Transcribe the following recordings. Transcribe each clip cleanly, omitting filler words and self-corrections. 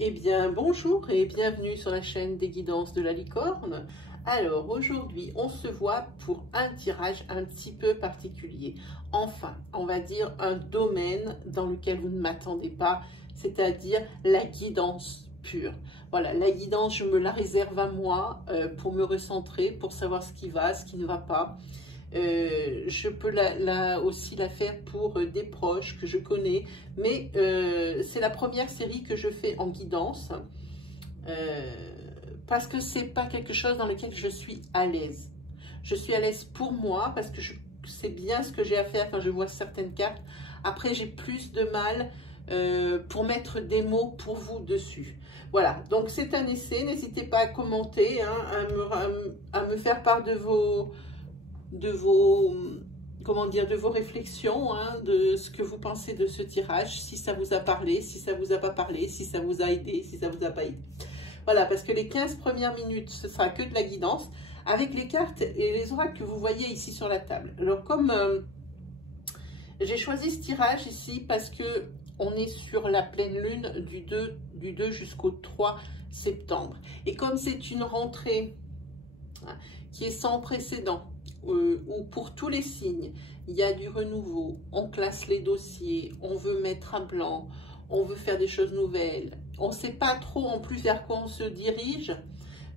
Eh bien, bonjour et bienvenue sur la chaîne des guidances de la licorne. Alors, aujourd'hui, on se voit pour un tirage un petit peu particulier. Enfin, on va dire un domaine dans lequel vous ne m'attendez pas, c'est-à-dire la guidance pure. Voilà, la guidance, je me la réserve à moi pour me recentrer, pour savoir ce qui va, ce qui ne va pas. Je peux aussi la faire pour des proches que je connais, mais c'est la première série que je fais en guidance parce que c'est pas quelque chose dans lequel je suis à l'aise. Je suis à l'aise pour moi parce que c'est bien ce que j'ai à faire quand je vois certaines cartes. Après, j'ai plus de mal pour mettre des mots pour vous dessus. Voilà, donc c'est un essai. N'hésitez pas à commenter, hein, à me faire part de vos réflexions, hein, de ce que vous pensez de ce tirage, si ça vous a parlé, si ça vous a pas parlé, si ça vous a aidé, si ça vous a pas aidé. Voilà, parce que les 15 premières minutes, ce sera que de la guidance avec les cartes et les oracles que vous voyez ici sur la table. Alors, comme j'ai choisi ce tirage ici parce que on est sur la pleine lune du 2 jusqu'au 3 septembre. Et comme c'est une rentrée, hein, qui est sans précédent, où pour tous les signes, il y a du renouveau, on classe les dossiers, on veut mettre à blanc, on veut faire des choses nouvelles, on ne sait pas trop en plus vers quoi on se dirige.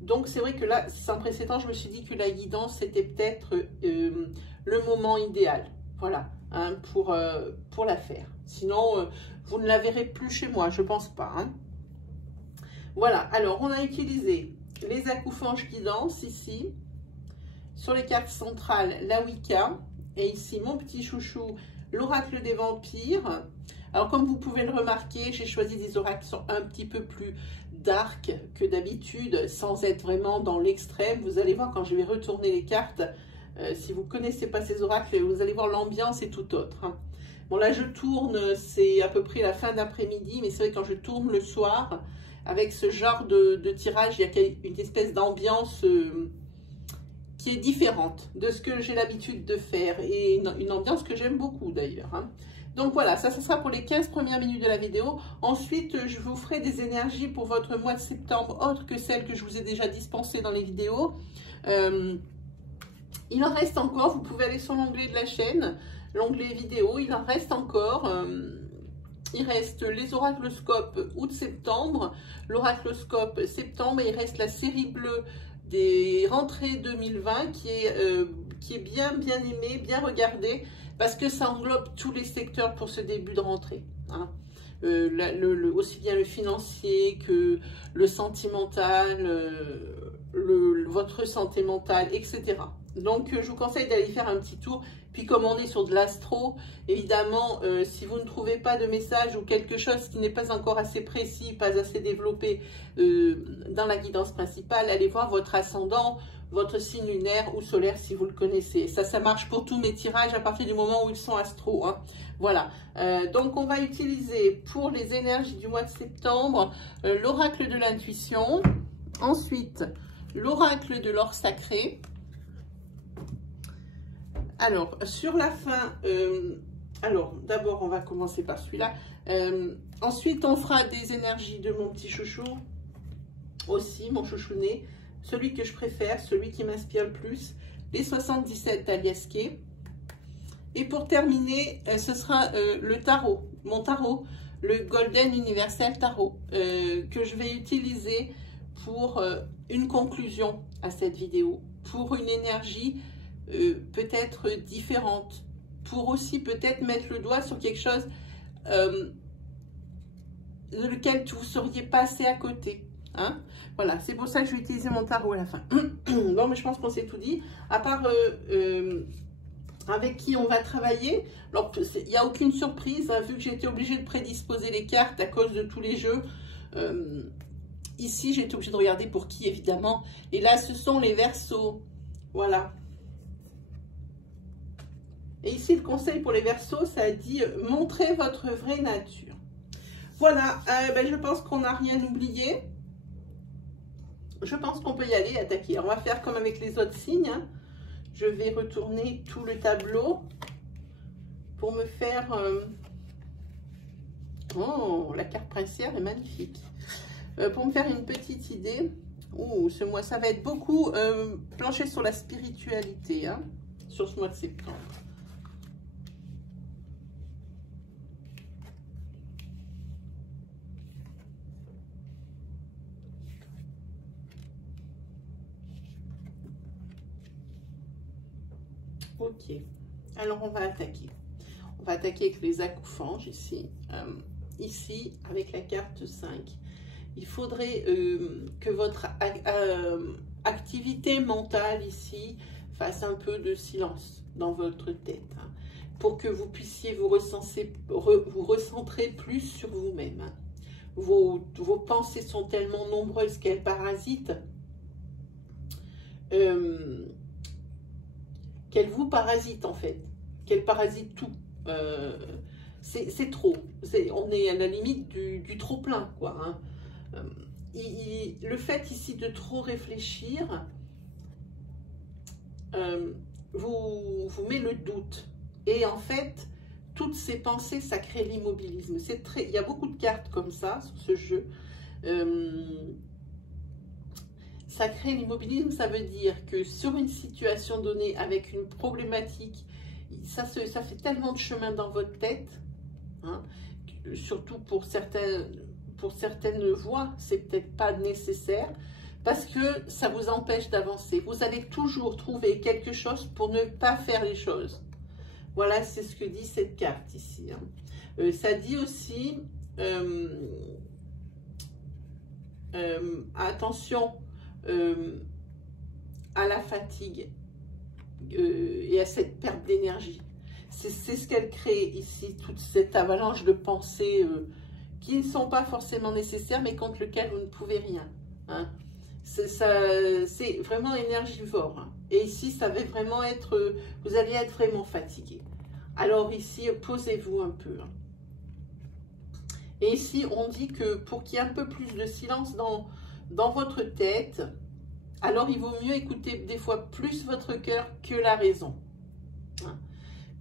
Donc c'est vrai que là, sans précédent, je me suis dit que la guidance, c'était peut-être le moment idéal, voilà, hein, pour la faire. Sinon, vous ne la verrez plus chez moi, je pense pas. Hein. Voilà, alors on a utilisé les accouphanges guidance ici. Sur les cartes centrales, la Wicca. Et ici, mon petit chouchou, l'oracle des vampires. Alors, comme vous pouvez le remarquer, j'ai choisi des oracles qui sont un petit peu plus dark que d'habitude, sans être vraiment dans l'extrême. Vous allez voir quand je vais retourner les cartes, si vous ne connaissez pas ces oracles, vous allez voir l'ambiance est tout autre. Hein. Bon, là, je tourne, c'est à peu près la fin d'après-midi, mais c'est vrai quand je tourne le soir, avec ce genre de tirage, il y a une espèce d'ambiance qui est différente de ce que j'ai l'habitude de faire et une ambiance que j'aime beaucoup d'ailleurs. Hein. Donc voilà, ça sera pour les 15 premières minutes de la vidéo. Ensuite, je vous ferai des énergies pour votre mois de septembre, autres que celles que je vous ai déjà dispensées dans les vidéos. Il en reste encore, vous pouvez aller sur l'onglet de la chaîne, l'onglet vidéo, il en reste encore. Il reste les oracloscopes août-septembre, l'oracloscope septembre et il reste la série bleue des rentrées 2020 qui est bien aimée, bien regardée parce que ça englobe tous les secteurs pour ce début de rentrée. Hein. Aussi bien le financier que le sentimental, votre santé mentale, etc. Donc, je vous conseille d'aller faire un petit tour. Puis, comme on est sur de l'astro, évidemment, si vous ne trouvez pas de message ou quelque chose qui n'est pas encore assez précis, pas assez développé dans la guidance principale, allez voir votre ascendant, votre signe lunaire ou solaire si vous le connaissez. Ça marche pour tous mes tirages à partir du moment où ils sont astro. Hein. Voilà. Donc, on va utiliser pour les énergies du mois de septembre l'oracle de l'intuition. Ensuite, l'oracle de l'or sacré. Alors, sur la fin, alors d'abord on va commencer par celui-là. Ensuite, on fera des énergies de mon petit chouchou, aussi mon chouchounet, celui que je préfère, celui qui m'inspire le plus, les 77 d'Aliasqué. Et pour terminer, ce sera le tarot, mon tarot, le Golden Universal Tarot, que je vais utiliser pour une conclusion à cette vidéo, pour une énergie peut-être différente, pour aussi peut-être mettre le doigt sur quelque chose de lequel vous ne seriez passé à côté. Hein? Voilà, c'est pour ça que je vais utiliser mon tarot à la fin. Bon, mais je pense qu'on s'est tout dit. À part avec qui on va travailler, alors il n'y a aucune surprise, hein, vu que j'ai été obligée de prédisposer les cartes à cause de tous les jeux. Ici, j'ai été obligée de regarder pour qui, évidemment. Et là, ce sont les Verseaux. Voilà. Et ici, le conseil pour les Verseaux, ça dit « Montrez votre vraie nature ». Voilà, ben, je pense qu'on n'a rien oublié. Je pense qu'on peut y aller, attaquer. On va faire comme avec les autres signes. Hein. Je vais retourner tout le tableau pour me faire... Oh, la carte princière est magnifique. pour me faire une petite idée, ce mois, ça va être beaucoup planché sur la spiritualité, hein, sur ce mois de septembre. Ok, alors on va attaquer. On va attaquer avec les acouphènes ici. Ici, avec la carte 5, il faudrait que votre activité mentale ici fasse un peu de silence dans votre tête, hein, pour que vous puissiez vous recentrer plus sur vous-même. Hein. Vos pensées sont tellement nombreuses qu'elles parasitent, qu'elles vous parasitent en fait, qu'elles parasitent tout. C'est trop, on est à la limite du trop plein, quoi. Hein. Le fait ici de trop réfléchir vous met le doute. Et en fait, toutes ces pensées, ça crée l'immobilisme. Il y a beaucoup de cartes comme ça sur ce jeu. Ça crée l'immobilisme, ça veut dire que sur une situation donnée, avec une problématique, ça fait tellement de chemin dans votre tête, hein, surtout pour certaines voies, c'est peut-être pas nécessaire, parce que ça vous empêche d'avancer. Vous allez toujours trouver quelque chose pour ne pas faire les choses. Voilà, c'est ce que dit cette carte ici. Hein. Ça dit aussi, attention à la fatigue et à cette perte d'énergie. C'est ce qu'elle crée ici, toute cette avalanche de pensées qui ne sont pas forcément nécessaires, mais contre lesquelles vous ne pouvez rien. Hein. C'est vraiment énergivore. Hein. Et ici, ça va vraiment être, vous allez être vraiment fatigué. Alors ici, posez-vous un peu. Hein. Et ici, on dit que pour qu'il y ait un peu plus de silence dans votre tête, alors il vaut mieux écouter des fois plus votre cœur que la raison. Hein.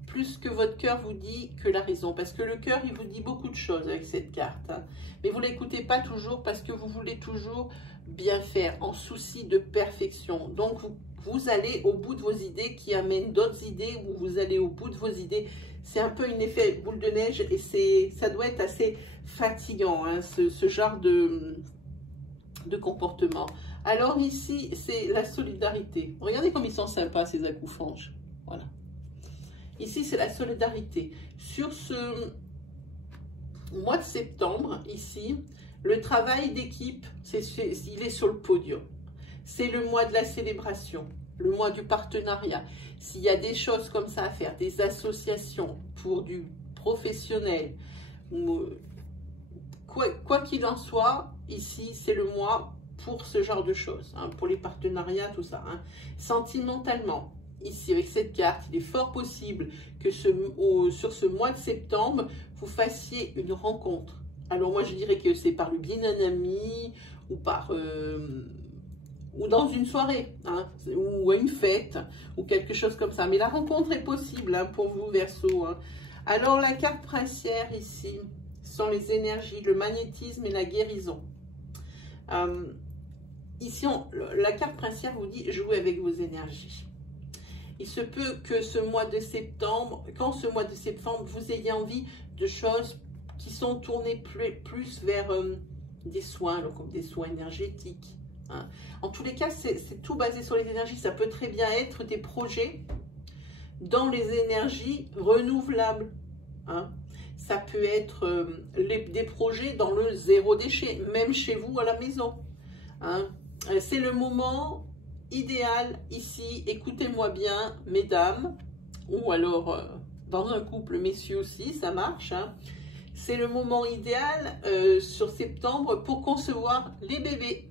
Plus que votre cœur vous dit que la raison. Parce que le cœur, il vous dit beaucoup de choses avec cette carte. Hein. Mais vous ne l'écoutez pas toujours parce que vous voulez toujours bien faire, en souci de perfection. Donc, vous allez au bout de vos idées qui amènent d'autres idées, ou vous allez au bout de vos idées. C'est un peu un effet boule de neige et ça doit être assez fatigant, hein, ce genre de comportement. Alors ici, c'est la solidarité. Regardez comme ils sont sympas, ces acouphènes. Voilà. Ici, c'est la solidarité. Sur ce mois de septembre, ici, le travail d'équipe, il est sur le podium. C'est le mois de la célébration, le mois du partenariat. S'il y a des choses comme ça à faire, des associations pour du professionnel, quoi qu'il en soit, ici, c'est le mois pour ce genre de choses, hein, pour les partenariats, tout ça. Hein. Sentimentalement, ici, avec cette carte, il est fort possible que sur ce mois de septembre, vous fassiez une rencontre. Alors moi, je dirais que c'est par le biais d'un ami ou ou dans une soirée, hein, ou à une fête, ou quelque chose comme ça. Mais la rencontre est possible, hein, pour vous, Verseau. Hein. Alors, la carte princière ici sont les énergies, le magnétisme et la guérison. Ici, la carte princière vous dit « jouez avec vos énergies ». Il se peut que ce mois de septembre, quand ce mois de septembre, vous ayez envie de choses qui sont tournées plus vers des soins, comme des soins énergétiques. Hein. En tous les cas, c'est tout basé sur les énergies. Ça peut très bien être des projets dans les énergies renouvelables. Hein. Ça peut être des projets dans le zéro déchet, même chez vous à la maison. Hein. C'est le moment idéal ici. Écoutez-moi bien, mesdames, ou alors dans un couple, messieurs aussi, ça marche. Hein. C'est le moment idéal sur septembre pour concevoir les bébés.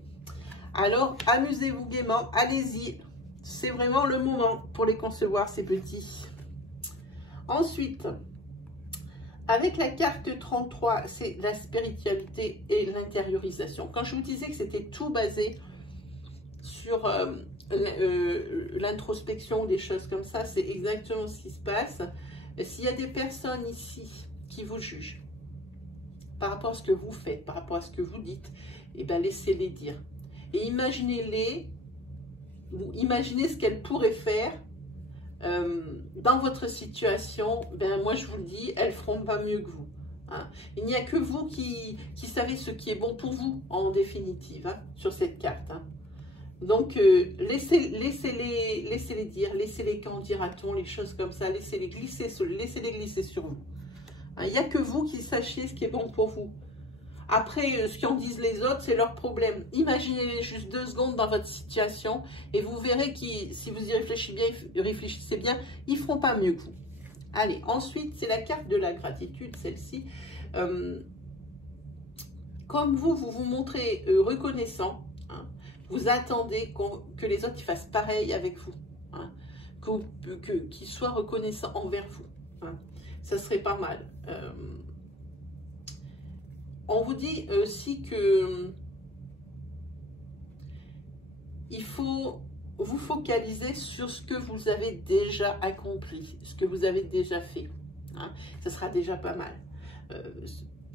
Alors, amusez-vous gaiement, allez-y. C'est vraiment le moment pour les concevoir, ces petits. Ensuite, avec la carte 33, c'est la spiritualité et l'intériorisation. Quand je vous disais que c'était tout basé sur l'introspection, des choses comme ça, c'est exactement ce qui se passe. S'il y a des personnes ici qui vous jugent, par rapport à ce que vous faites, par rapport à ce que vous dites, et bien laissez-les dire. Et imaginez-les, ou imaginez ce qu'elles pourraient faire dans votre situation. Ben moi je vous le dis, elles feront pas mieux que vous. Hein. Il n'y a que vous qui savez ce qui est bon pour vous, en définitive, hein, sur cette carte. Hein. Donc, laissez-les dire, laissez-les quand dira-t-on, les choses comme ça, laissez-les glisser sur vous. Hein, il n'y a que vous qui sachiez ce qui est bon pour vous. Après, ce qu'en disent les autres, c'est leur problème. Imaginez-les juste 2 secondes dans votre situation et vous verrez que si vous y réfléchissez bien, ils ne feront pas mieux que vous. Allez, ensuite, c'est la carte de la gratitude, celle-ci. Comme vous vous montrez reconnaissant, hein, vous attendez que les autres fassent pareil avec vous, hein, qu'ils soient reconnaissants envers vous. Hein. Ça serait pas mal. On vous dit aussi que il faut vous focaliser sur ce que vous avez déjà accompli, ce que vous avez déjà fait. Hein. Ça sera déjà pas mal.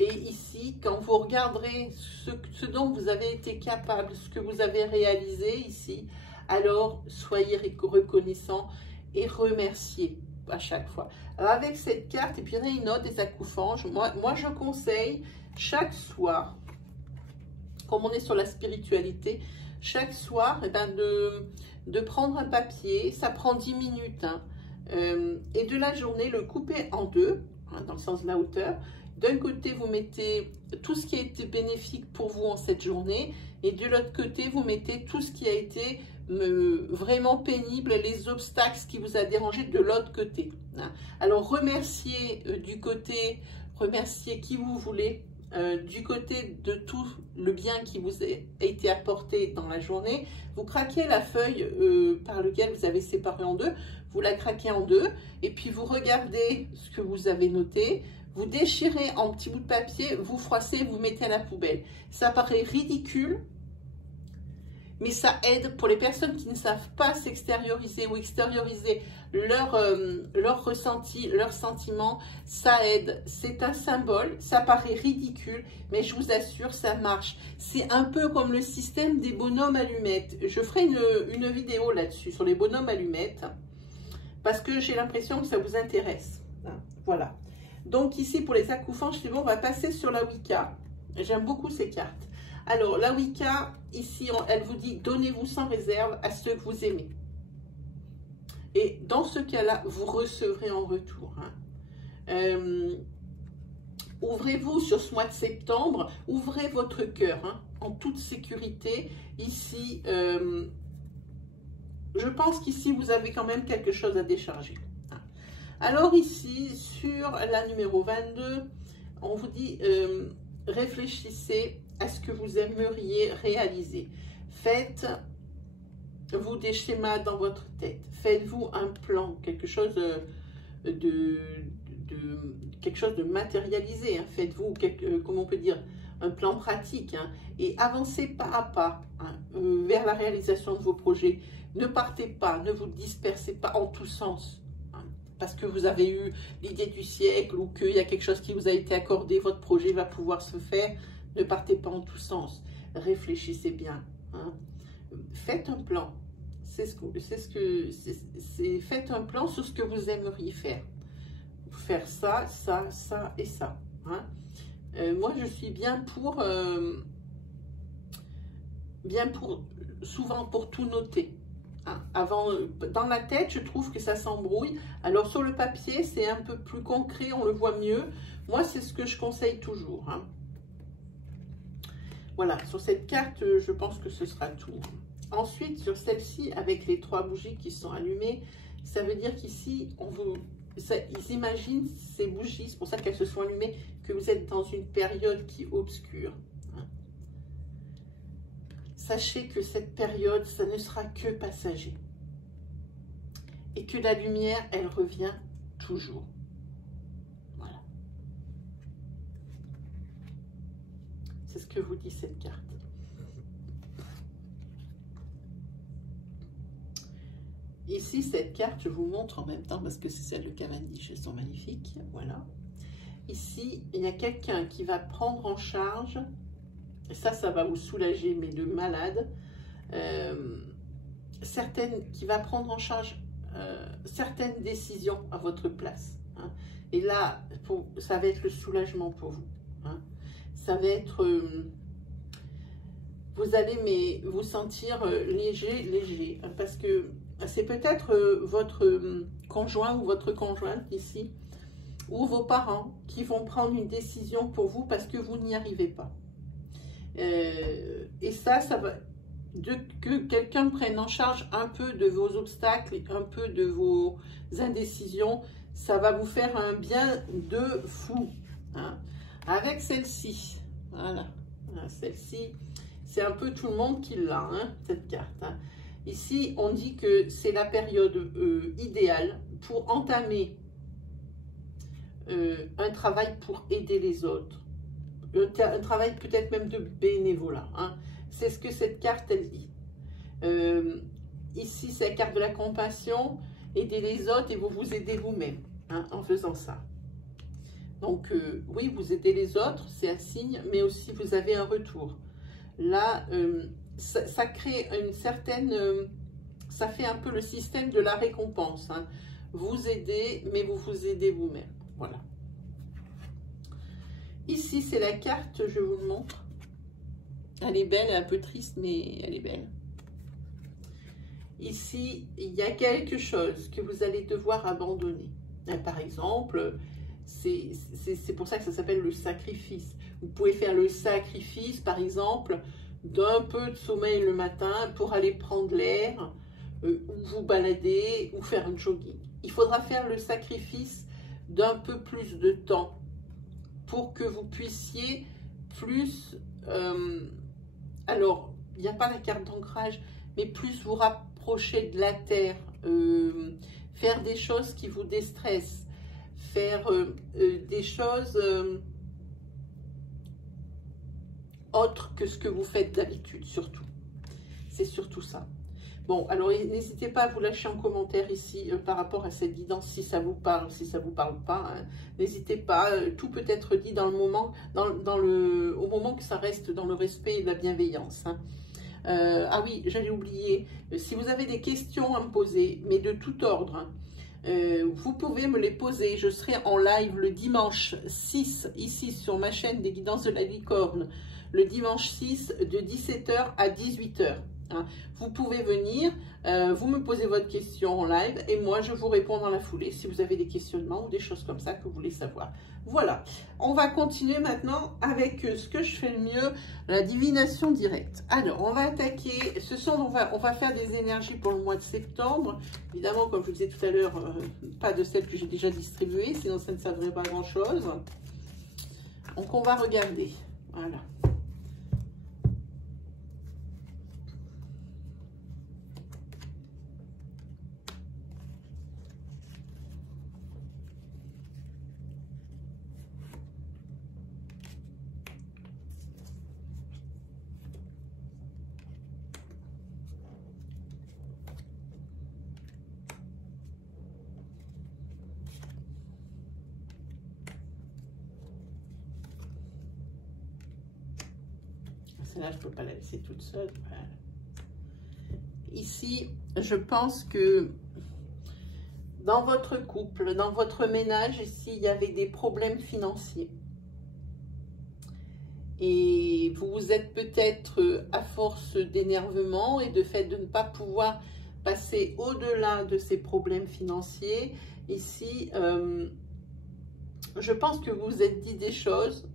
Et ici, quand vous regarderez ce dont vous avez été capable, ce que vous avez réalisé ici, alors soyez reconnaissant et remerciez à chaque fois. Alors avec cette carte, et puis il y en a une autre des accouphanges, moi je conseille chaque soir, comme on est sur la spiritualité, chaque soir, eh ben de prendre un papier, ça prend 10 minutes, hein, et de la journée, le couper en 2, hein, dans le sens de la hauteur. D'un côté, vous mettez tout ce qui a été bénéfique pour vous en cette journée, et de l'autre côté, vous mettez tout ce qui a été vraiment pénible, les obstacles, ce qui vous a dérangé de l'autre côté. Hein. Alors, remerciez remerciez qui vous voulez, du côté de tout le bien qui vous a été apporté dans la journée. Vous craquez la feuille par laquelle vous avez séparé en 2, vous la craquez en 2, et puis vous regardez ce que vous avez noté, vous déchirez en petits bouts de papier, vous froissez, vous mettez à la poubelle. Ça paraît ridicule, mais ça aide pour les personnes qui ne savent pas s'extérioriser ou extérioriser leur ressenti, leurs sentiments. Ça aide, c'est un symbole, ça paraît ridicule, mais je vous assure, ça marche. C'est un peu comme le système des bonhommes allumettes. Je ferai une vidéo là-dessus, sur les bonhommes allumettes, parce que j'ai l'impression que ça vous intéresse. Voilà. Donc ici, pour les accouphanges, c'est bon, on va passer sur la Wicca. J'aime beaucoup ces cartes. Alors, la Wicca, ici, elle vous dit, donnez-vous sans réserve à ceux que vous aimez. Et dans ce cas-là, vous recevrez en retour. Hein. Ouvrez-vous sur ce mois de septembre, ouvrez votre cœur, hein, en toute sécurité. Ici, je pense qu'ici, vous avez quand même quelque chose à décharger. Alors ici, sur la numéro 22, on vous dit, réfléchissez à ce que vous aimeriez réaliser. Faites-vous des schémas dans votre tête. Faites-vous un plan, quelque chose de matérialisé. Hein. Faites-vous, comment on peut dire, un plan pratique. Hein. Et avancez pas à pas, hein, vers la réalisation de vos projets. Ne partez pas, ne vous dispersez pas en tous sens. Parce que vous avez eu l'idée du siècle ou qu'il y a quelque chose qui vous a été accordé, votre projet va pouvoir se faire. Ne partez pas en tous sens. Réfléchissez bien. Hein. Faites un plan. Faites un plan sur ce que vous aimeriez faire. Faire ça, ça, ça et ça. Hein. Moi, je suis souvent pour tout noter. Hein, dans la tête, je trouve que ça s'embrouille. Alors, sur le papier, c'est un peu plus concret, on le voit mieux. Moi, c'est ce que je conseille toujours. Hein. Voilà, sur cette carte, je pense que ce sera tout. Ensuite, sur celle-ci, avec les 3 bougies qui sont allumées, ça veut dire qu'ici, ils imaginent ces bougies, c'est pour ça qu'elles se sont allumées, que vous êtes dans une période qui est obscure. Sachez que cette période, ça ne sera que passager. Et que la lumière, elle revient toujours. Voilà. C'est ce que vous dit cette carte. Ici, cette carte, je vous montre en même temps parce que c'est celle de Cavendish. Elles sont magnifiques. Voilà. Ici, il y a quelqu'un qui va prendre en charge, et ça va vous soulager, mais de malade, qui va prendre en charge certaines décisions à votre place. Hein. Et là, ça va être le soulagement pour vous. Hein. Ça va être... vous allez vous sentir léger, hein, parce que c'est peut-être votre conjoint ou votre conjointe ici, ou vos parents qui vont prendre une décision pour vous parce que vous n'y arrivez pas. Et ça va... que quelqu'un prenne en charge un peu de vos obstacles, un peu de vos indécisions, ça va vous faire un bien de fou. Hein. Avec celle-ci, voilà, celle-ci, c'est un peu tout le monde qui l'a, hein, cette carte. Hein. Ici, on dit que c'est la période idéale pour entamer un travail pour aider les autres. Un travail peut-être même de bénévolat. Hein. C'est ce que cette carte, elle dit. Ici, c'est la carte de la compassion. Aider les autres et vous vous aidez vous-même, hein, en faisant ça. Donc, oui, vous aidez les autres, c'est un signe, mais aussi vous avez un retour. Là, ça crée une certaine... ça fait un peu le système de la récompense. Hein. Vous aidez, mais vous vous aidez vous-même. Voilà. Ici, c'est la carte, je vous le montre. Elle est belle, elle est un peu triste, mais elle est belle. Ici, il y a quelque chose que vous allez devoir abandonner. Par exemple, c'est pour ça que ça s'appelle le sacrifice. Vous pouvez faire le sacrifice, par exemple, d'un peu de sommeil le matin pour aller prendre l'air, ou vous balader, ou faire un jogging. Il faudra faire le sacrifice d'un peu plus de temps pour que vous puissiez plus... alors, il n'y a pas la carte d'ancrage, mais plus vous rapprocher de la terre, faire des choses qui vous déstressent, faire des choses autres que ce que vous faites d'habitude, surtout. C'est surtout ça. Bon, alors n'hésitez pas à vous lâcher en commentaire ici par rapport à cette guidance, si ça vous parle, si ça vous parle pas. Hein. N'hésitez pas, tout peut être dit dans le moment, au moment que ça reste dans le respect et la bienveillance. Hein. Ah oui, j'allais oublier, si vous avez des questions à me poser, mais de tout ordre, hein, vous pouvez me les poser. Je serai en live le dimanche 6, ici sur ma chaîne des guidances de la licorne, le dimanche 6 de 17 h à 18 h. Hein. Vous pouvez venir, vous me posez votre question en live et moi je vous réponds dans la foulée si vous avez des questionnements ou des choses comme ça que vous voulez savoir. Voilà, on va continuer maintenant avec ce que je fais le mieux, la divination directe. Alors, on va attaquer, on va faire des énergies pour le mois de septembre. Évidemment, comme je vous disais tout à l'heure, pas de celles que j'ai déjà distribuées, sinon ça ne servirait pas à grand chose. Donc, on va regarder. Voilà. Celle-là, je ne peux pas la laisser toute seule. Voilà. Ici, je pense que dans votre couple, dans votre ménage, ici, il y avait des problèmes financiers. Et vous vous êtes peut-être, à force d'énervement et de fait de ne pas pouvoir passer au-delà de ces problèmes financiers, ici, je pense que vous vous êtes dit des choses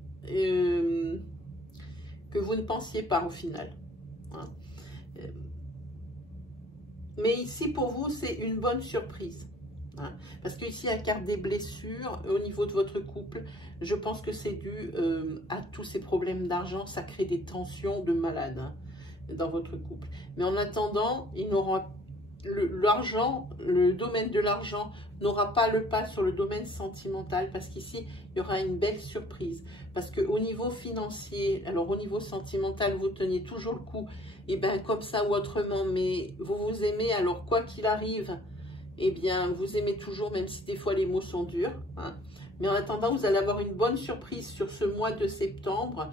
que vous ne pensiez pas au final. Hein. Mais ici, pour vous, c'est une bonne surprise. Hein. Parce que ici, la carte des blessures, au niveau de votre couple, je pense que c'est dû à tous ces problèmes d'argent. Ça crée des tensions de malade, hein, dans votre couple. Mais en attendant, il n'aura l'argent, le domaine de l'argent n'aura pas le pas sur le domaine sentimental, parce qu'ici il y aura une belle surprise, parce que au niveau financier, alors au niveau sentimental vous teniez toujours le coup, et bien comme ça ou autrement, mais vous vous aimez, alors quoi qu'il arrive, et bien vous aimez toujours, même si des fois les mots sont durs, hein. Mais en attendant, vous allez avoir une bonne surprise sur ce mois de septembre.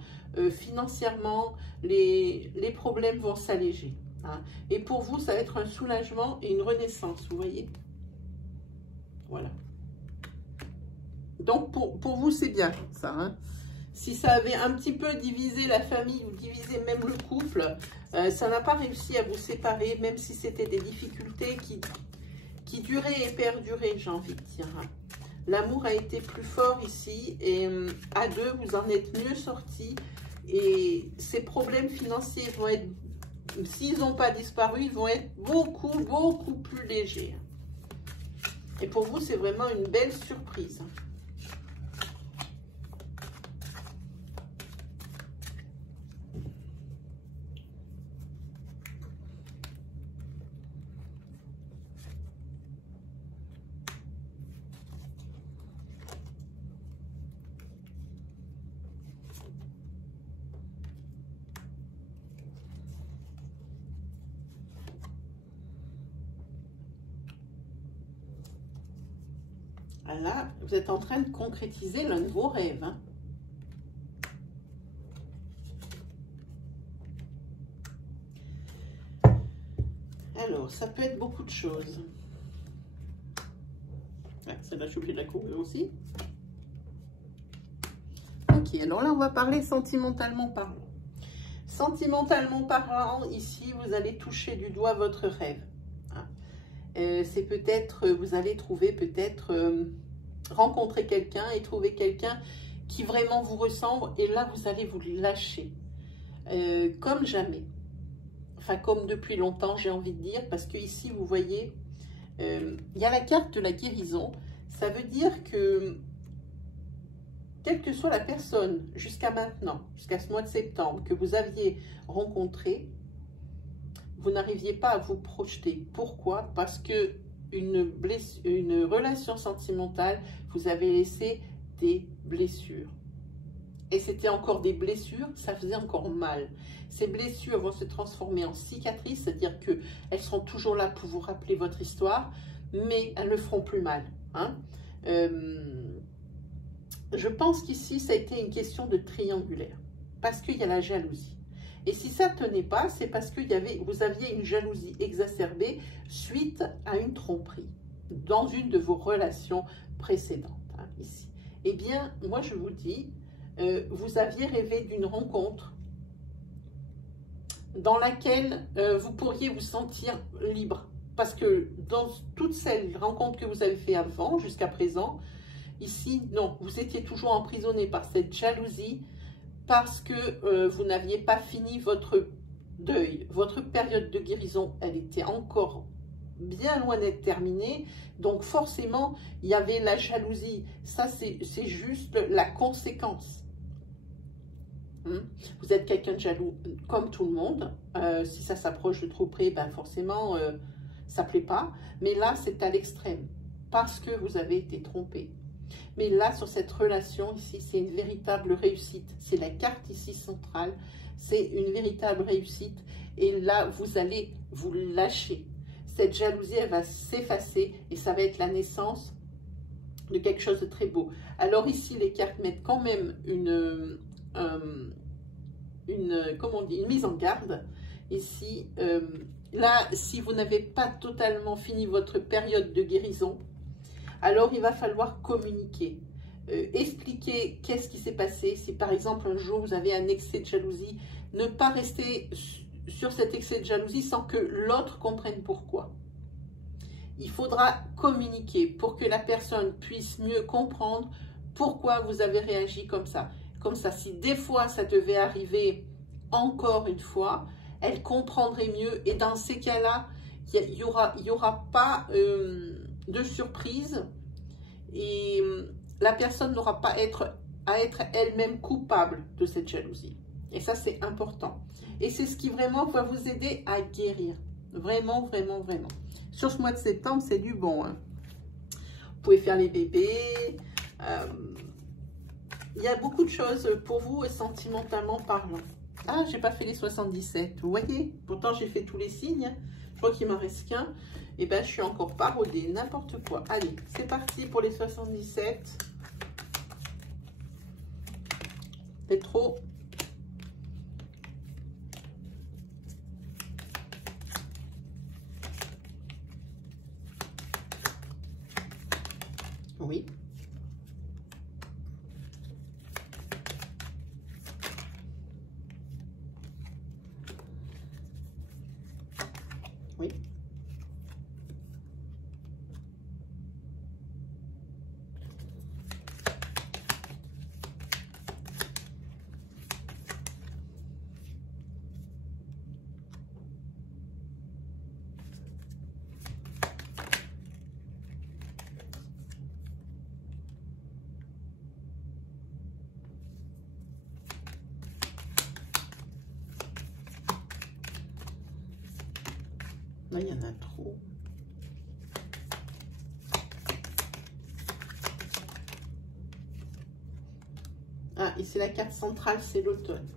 Financièrement, les problèmes vont s'alléger. Hein. Et pour vous, ça va être un soulagement et une renaissance, vous voyez? Voilà. Donc, pour vous, c'est bien, ça. Hein. Si ça avait un petit peu divisé la famille ou divisé même le couple, ça n'a pas réussi à vous séparer, même si c'était des difficultés qui duraient et perduraient, j'ai envie de dire. L'amour a été plus fort ici et à deux, vous en êtes mieux sortis. Et ces problèmes financiers vont être, s'ils n'ont pas disparu, ils vont être beaucoup, beaucoup plus légers. Et pour vous, c'est vraiment une belle surprise. Là, vous êtes en train de concrétiser l'un de vos rêves. Hein. Alors, ça peut être beaucoup de choses. Ouais, celle-là, je suis obligée de la couvrir aussi. Ok, alors là, on va parler sentimentalement parlant. Sentimentalement parlant, ici, vous allez toucher du doigt votre rêve. Hein. C'est peut-être, vous allez trouver peut-être... rencontrer quelqu'un et trouver quelqu'un qui vraiment vous ressemble et là vous allez vous lâcher comme jamais, enfin comme depuis longtemps, j'ai envie de dire, parce que ici vous voyez il y a la carte de la guérison. Ça veut dire que quelle que soit la personne jusqu'à maintenant, jusqu'à ce mois de septembre que vous aviez rencontré, vous n'arriviez pas à vous projeter. Pourquoi? Parce que une relation sentimentale, vous avez laissé des blessures. Et c'était encore des blessures, ça faisait encore mal. Ces blessures vont se transformer en cicatrices, c'est-à-dire qu'elles seront toujours là pour vous rappeler votre histoire, mais elles ne feront plus mal. Hein. Je pense qu'ici, ça a été une question de triangulaire, parce qu'il y a la jalousie. Et si ça ne tenait pas, c'est parce que vous aviez une jalousie exacerbée suite à une tromperie dans une de vos relations précédentes, hein, ici. Eh bien, moi je vous dis, vous aviez rêvé d'une rencontre dans laquelle vous pourriez vous sentir libre. Parce que dans toutes ces rencontres que vous avez fait avant, jusqu'à présent, ici, non, vous étiez toujours emprisonné par cette jalousie, parce que vous n'aviez pas fini votre deuil. Votre période de guérison, elle était encore bien loin d'être terminée. Donc forcément, il y avait la jalousie. Ça, c'est juste la conséquence. Vous êtes quelqu'un de jaloux comme tout le monde. Si ça s'approche de trop près, ben forcément, ça ne plaît pas. Mais là, c'est à l'extrême. Parce que vous avez été trompé. Mais là, sur cette relation ici, c'est une véritable réussite. C'est la carte ici centrale. C'est une véritable réussite. Et là, vous allez vous lâcher. Cette jalousie, elle va s'effacer et ça va être la naissance de quelque chose de très beau. Alors ici, les cartes mettent quand même comment on dit, une mise en garde. Ici, là, si vous n'avez pas totalement fini votre période de guérison, alors il va falloir communiquer, expliquer qu'est-ce qui s'est passé. Si par exemple un jour vous avez un excès de jalousie, ne pas rester sur cet excès de jalousie sans que l'autre comprenne pourquoi. Il faudra communiquer pour que la personne puisse mieux comprendre pourquoi vous avez réagi comme ça. Comme ça, si des fois ça devait arriver encore une fois, elle comprendrait mieux et dans ces cas-là, il y aura pas... de surprise et la personne n'aura pas à être elle-même coupable de cette jalousie. Et ça, c'est important. Et c'est ce qui vraiment va vous aider à guérir. Vraiment, vraiment, vraiment. Sur ce mois de septembre, c'est du bon. Hein. Vous pouvez faire les bébés. Il y a beaucoup de choses pour vous, sentimentalement parlant. Ah, j'ai pas fait les 77. Vous voyez? Pourtant, j'ai fait tous les signes. Je crois qu'il m'en reste qu'un. Et ben, je suis encore pas rodée, n'importe quoi. Allez, c'est parti pour les 77. C'est trop. Oui. Oui. Là, il y en a trop. Ah, ici la carte centrale, c'est l'automne.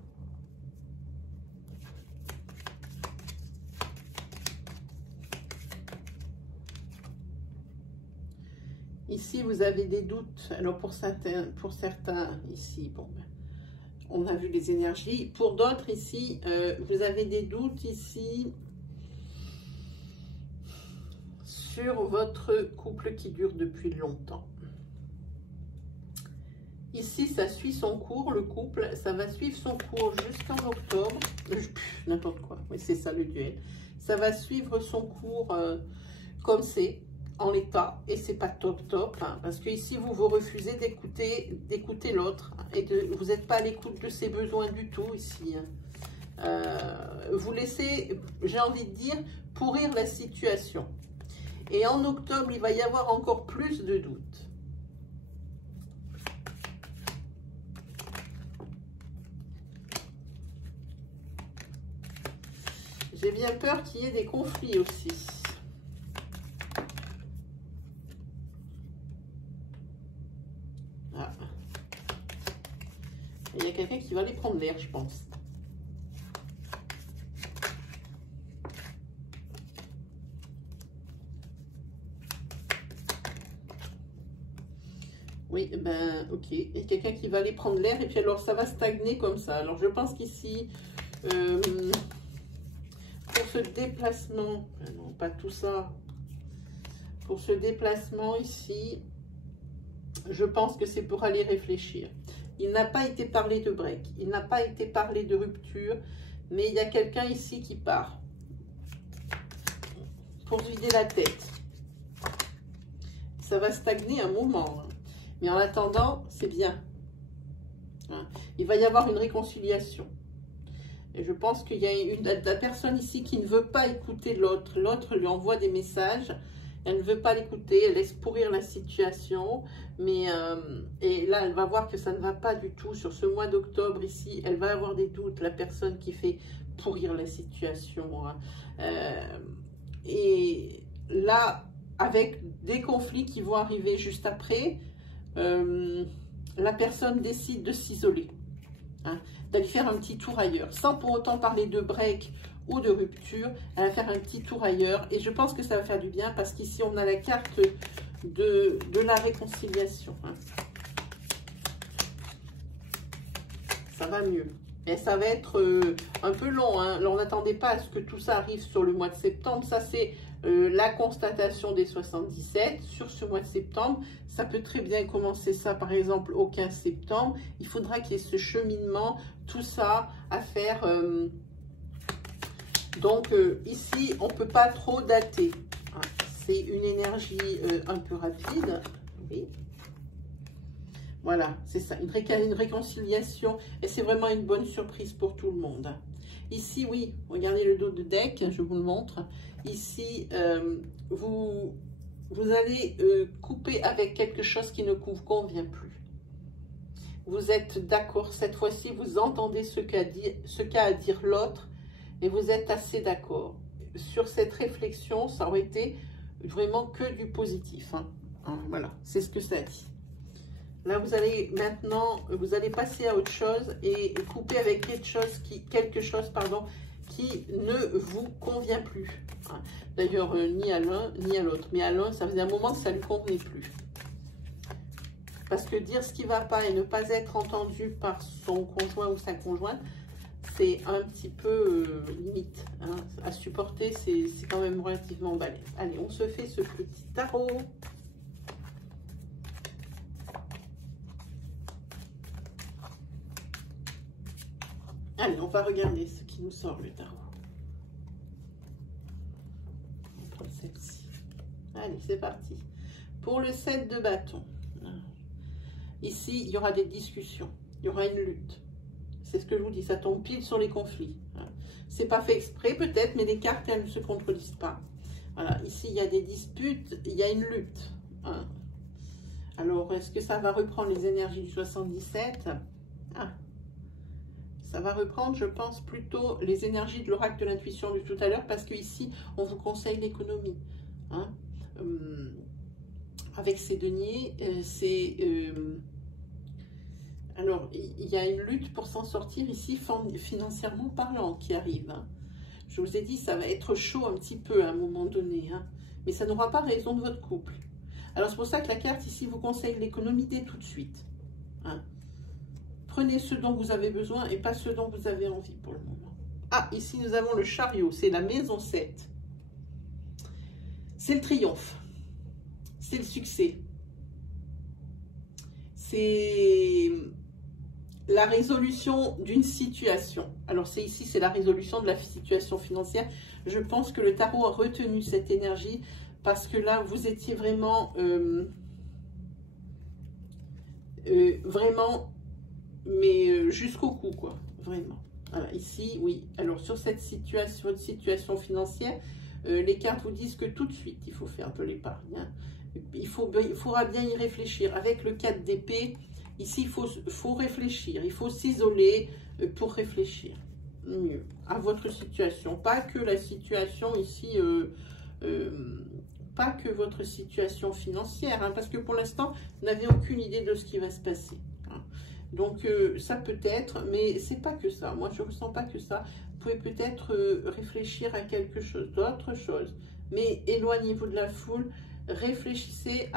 Ici, vous avez des doutes. Alors, pour certains ici, bon, ben, on a vu les énergies. Pour d'autres, ici, vous avez des doutes ici sur votre couple qui dure depuis longtemps. Ici, ça suit son cours, le couple, ça va suivre son cours jusqu'en octobre. N'importe quoi, oui, c'est ça le duel. Ça va suivre son cours comme c'est, en l'état, et c'est pas top top, hein, parce que ici, vous refusez d'écouter l'autre, et vous n'êtes pas à l'écoute de ses besoins du tout, ici. Vous laissez, j'ai envie de dire, pourrir la situation. Et en octobre, il va y avoir encore plus de doutes. J'ai bien peur qu'il y ait des conflits aussi. Ah. Il y a quelqu'un qui va aller prendre l'air, je pense. Oui, ben ok. Il y a quelqu'un qui va aller prendre l'air et puis alors ça va stagner comme ça. Alors je pense qu'ici, pour ce déplacement, non pas tout ça, pour ce déplacement ici, je pense que c'est pour aller réfléchir. Il n'a pas été parlé de break, il n'a pas été parlé de rupture, mais il y a quelqu'un ici qui part pour se vider la tête. Ça va stagner un moment, hein. Mais en attendant, c'est bien. Hein. Il va y avoir une réconciliation. Et je pense qu'il y a la personne ici qui ne veut pas écouter l'autre. L'autre lui envoie des messages. Elle ne veut pas l'écouter. Elle laisse pourrir la situation. Mais et là, elle va voir que ça ne va pas du tout. Sur ce mois d'octobre ici, elle va avoir des doutes. La personne qui fait pourrir la situation. Hein. Et là, avec des conflits qui vont arriver juste après, la personne décide de s'isoler, hein, d'aller faire un petit tour ailleurs, sans pour autant parler de break ou de rupture. Elle va faire un petit tour ailleurs et je pense que ça va faire du bien parce qu'ici on a la carte de la réconciliation, hein. Ça va mieux. Et ça va être un peu long, hein. Alors, on n'attendait pas à ce que tout ça arrive sur le mois de septembre. Ça, c'est la constatation des 77 sur ce mois de septembre. Ça peut très bien commencer ça, par exemple, au 15 septembre. Il faudra qu'il y ait ce cheminement, tout ça à faire. Donc, ici, on ne peut pas trop dater. Hein. C'est une énergie un peu rapide. Oui. Voilà, c'est ça, une réconciliation, et c'est vraiment une bonne surprise pour tout le monde. Ici, oui, regardez le dos de deck, je vous le montre. Ici, vous allez couper avec quelque chose qui ne vous convient plus. Vous êtes d'accord, cette fois-ci, vous entendez ce qu'a à dire l'autre, et vous êtes assez d'accord. Sur cette réflexion, ça aurait été vraiment que du positif. Hein. Voilà, c'est ce que ça dit. Là, vous allez maintenant, vous allez passer à autre chose et couper avec quelque chose qui ne vous convient plus. Hein. D'ailleurs, ni à l'un ni à l'autre. Mais à l'un, ça faisait un moment que ça ne lui convenait plus. Parce que dire ce qui ne va pas et ne pas être entendu par son conjoint ou sa conjointe, c'est un petit peu limite. Hein, à supporter, c'est quand même relativement balèze. Allez, on se fait ce petit tarot. Allez, on va regarder ce qui nous sort le tarot. On prend celle-ci. Allez, c'est parti. Pour le 7 de bâton. Ici, il y aura des discussions. Il y aura une lutte. C'est ce que je vous dis, ça tombe pile sur les conflits. C'est pas fait exprès peut-être, mais les cartes, elles ne se contredisent pas. Voilà, ici, il y a des disputes, il y a une lutte. Alors, est-ce que ça va reprendre les énergies du 77? Ça va reprendre, je pense, plutôt les énergies de l'oracle de l'intuition de tout à l'heure, parce qu'ici, on vous conseille l'économie. Avec ces deniers, alors, il y a une lutte pour s'en sortir ici, financièrement parlant, qui arrive. Je vous ai dit, ça va être chaud un petit peu à un moment donné, mais ça n'aura pas raison de votre couple. Alors, c'est pour ça que la carte ici vous conseille l'économie dès tout de suite. Prenez ce dont vous avez besoin et pas ce dont vous avez envie pour le moment. Ah, ici, nous avons le chariot, c'est la maison 7. C'est le triomphe. C'est le succès. C'est la résolution d'une situation. Alors, c'est ici, c'est la résolution de la situation financière. Je pense que le tarot a retenu cette énergie parce que là, vous étiez vraiment... vraiment... mais jusqu'au cou, quoi, vraiment. Voilà, ici, oui. Alors, sur cette situation financière, les cartes vous disent que tout de suite, il faut faire de l'épargne. Il faudra bien y réfléchir. Avec le 4 d'épée, ici, il faut réfléchir. Il faut s'isoler pour réfléchir mieux à votre situation. Pas que la situation ici... pas que votre situation financière, parce que pour l'instant, vous n'avez aucune idée de ce qui va se passer. Donc, ça peut être, mais c'est pas que ça. Moi, je ne ressens pas que ça. Vous pouvez peut-être réfléchir à quelque chose, d'autre chose. Mais éloignez-vous de la foule. Réfléchissez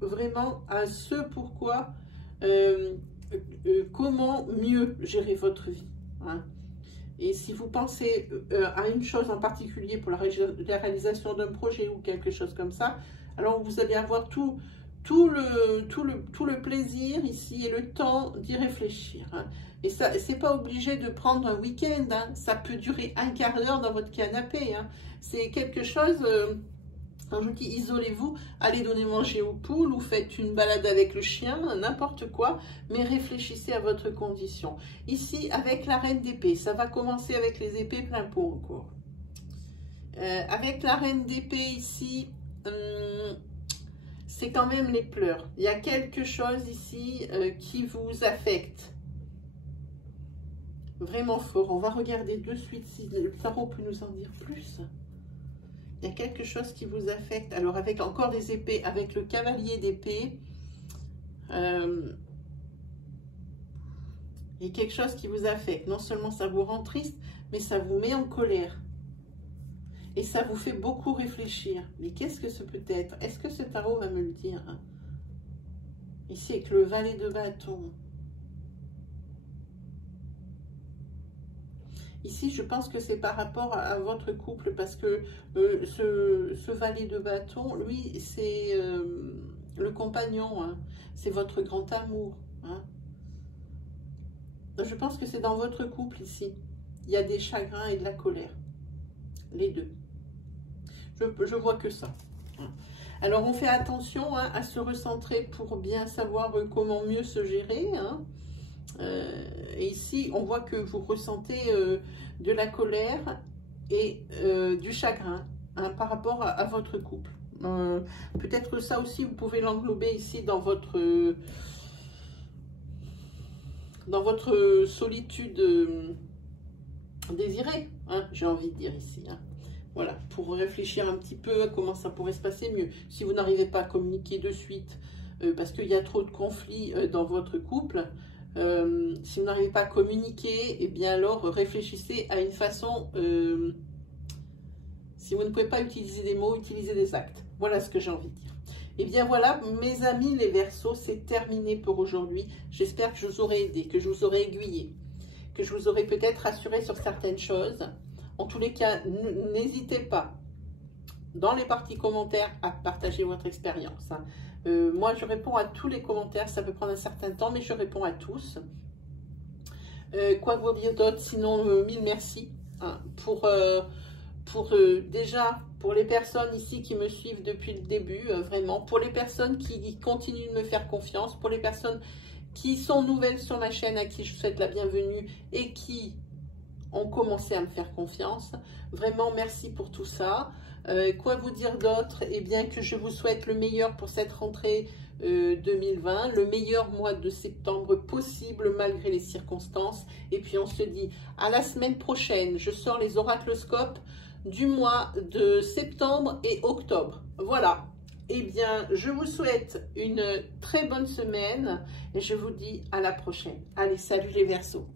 vraiment à ce pourquoi, comment mieux gérer votre vie. Et si vous pensez à une chose en particulier pour la réalisation d'un projet ou quelque chose comme ça, alors vous allez avoir tout le plaisir ici et le temps d'y réfléchir. Et ça, c'est pas obligé de prendre un week-end. Ça peut durer un quart d'heure dans votre canapé. C'est quelque chose... quand je vous dis isolez-vous, allez donner manger aux poules ou faites une balade avec le chien, n'importe quoi, mais réfléchissez à votre condition. Ici, avec la reine d'épée, ça va commencer avec les épées plein pot encore. Avec la reine d'épée ici, c'est quand même les pleurs. Il y a quelque chose ici qui vous affecte. Vraiment fort. On va regarder de suite si le tarot peut nous en dire plus. Il y a quelque chose qui vous affecte. Alors, avec encore des épées, avec le cavalier d'épée, il y a quelque chose qui vous affecte. Non seulement ça vous rend triste, mais ça vous met en colère. Et ça vous fait beaucoup réfléchir. Mais qu'est-ce que ce peut être? Est-ce que ce tarot va me le dire? Ici, avec le valet de bâton. Ici, je pense que c'est par rapport à votre couple, parce que ce valet de bâton, lui, c'est le compagnon, c'est votre grand amour. Je pense que c'est dans votre couple ici. Il y a des chagrins et de la colère. Les deux. Je vois que ça. Alors, on fait attention à se recentrer pour bien savoir comment mieux se gérer. Et ici, on voit que vous ressentez de la colère et du chagrin par rapport à votre couple. Peut-être que ça aussi, vous pouvez l'englober ici dans votre solitude désirée, j'ai envie de dire ici. Voilà, pour réfléchir un petit peu à comment ça pourrait se passer mieux. Si vous n'arrivez pas à communiquer de suite, parce qu'il y a trop de conflits dans votre couple, si vous n'arrivez pas à communiquer, eh bien alors réfléchissez à une façon, si vous ne pouvez pas utiliser des mots, utilisez des actes. Voilà ce que j'ai envie de dire. Et bien voilà, mes amis les Verseaux, c'est terminé pour aujourd'hui. J'espère que je vous aurai aidé, que je vous aurai aiguillé, que je vous aurai peut-être rassuré sur certaines choses. En tous les cas, n'hésitez pas dans les parties commentaires à partager votre expérience. Moi, je réponds à tous les commentaires. Ça peut prendre un certain temps, mais je réponds à tous. Quoi que vous dire d'autre, sinon, mille merci déjà, pour les personnes ici qui me suivent depuis le début, vraiment, pour les personnes qui continuent de me faire confiance, pour les personnes qui sont nouvelles sur ma chaîne, à qui je souhaite la bienvenue et qui ont commencé à me faire confiance. Vraiment, merci pour tout ça. Quoi vous dire d'autre? Eh bien, que je vous souhaite le meilleur pour cette rentrée 2020, le meilleur mois de septembre possible malgré les circonstances. Et puis, on se dit à la semaine prochaine. Je sors les oracloscopes du mois de septembre et octobre. Voilà. Eh bien, je vous souhaite une très bonne semaine et je vous dis à la prochaine. Allez, salut les Verseaux.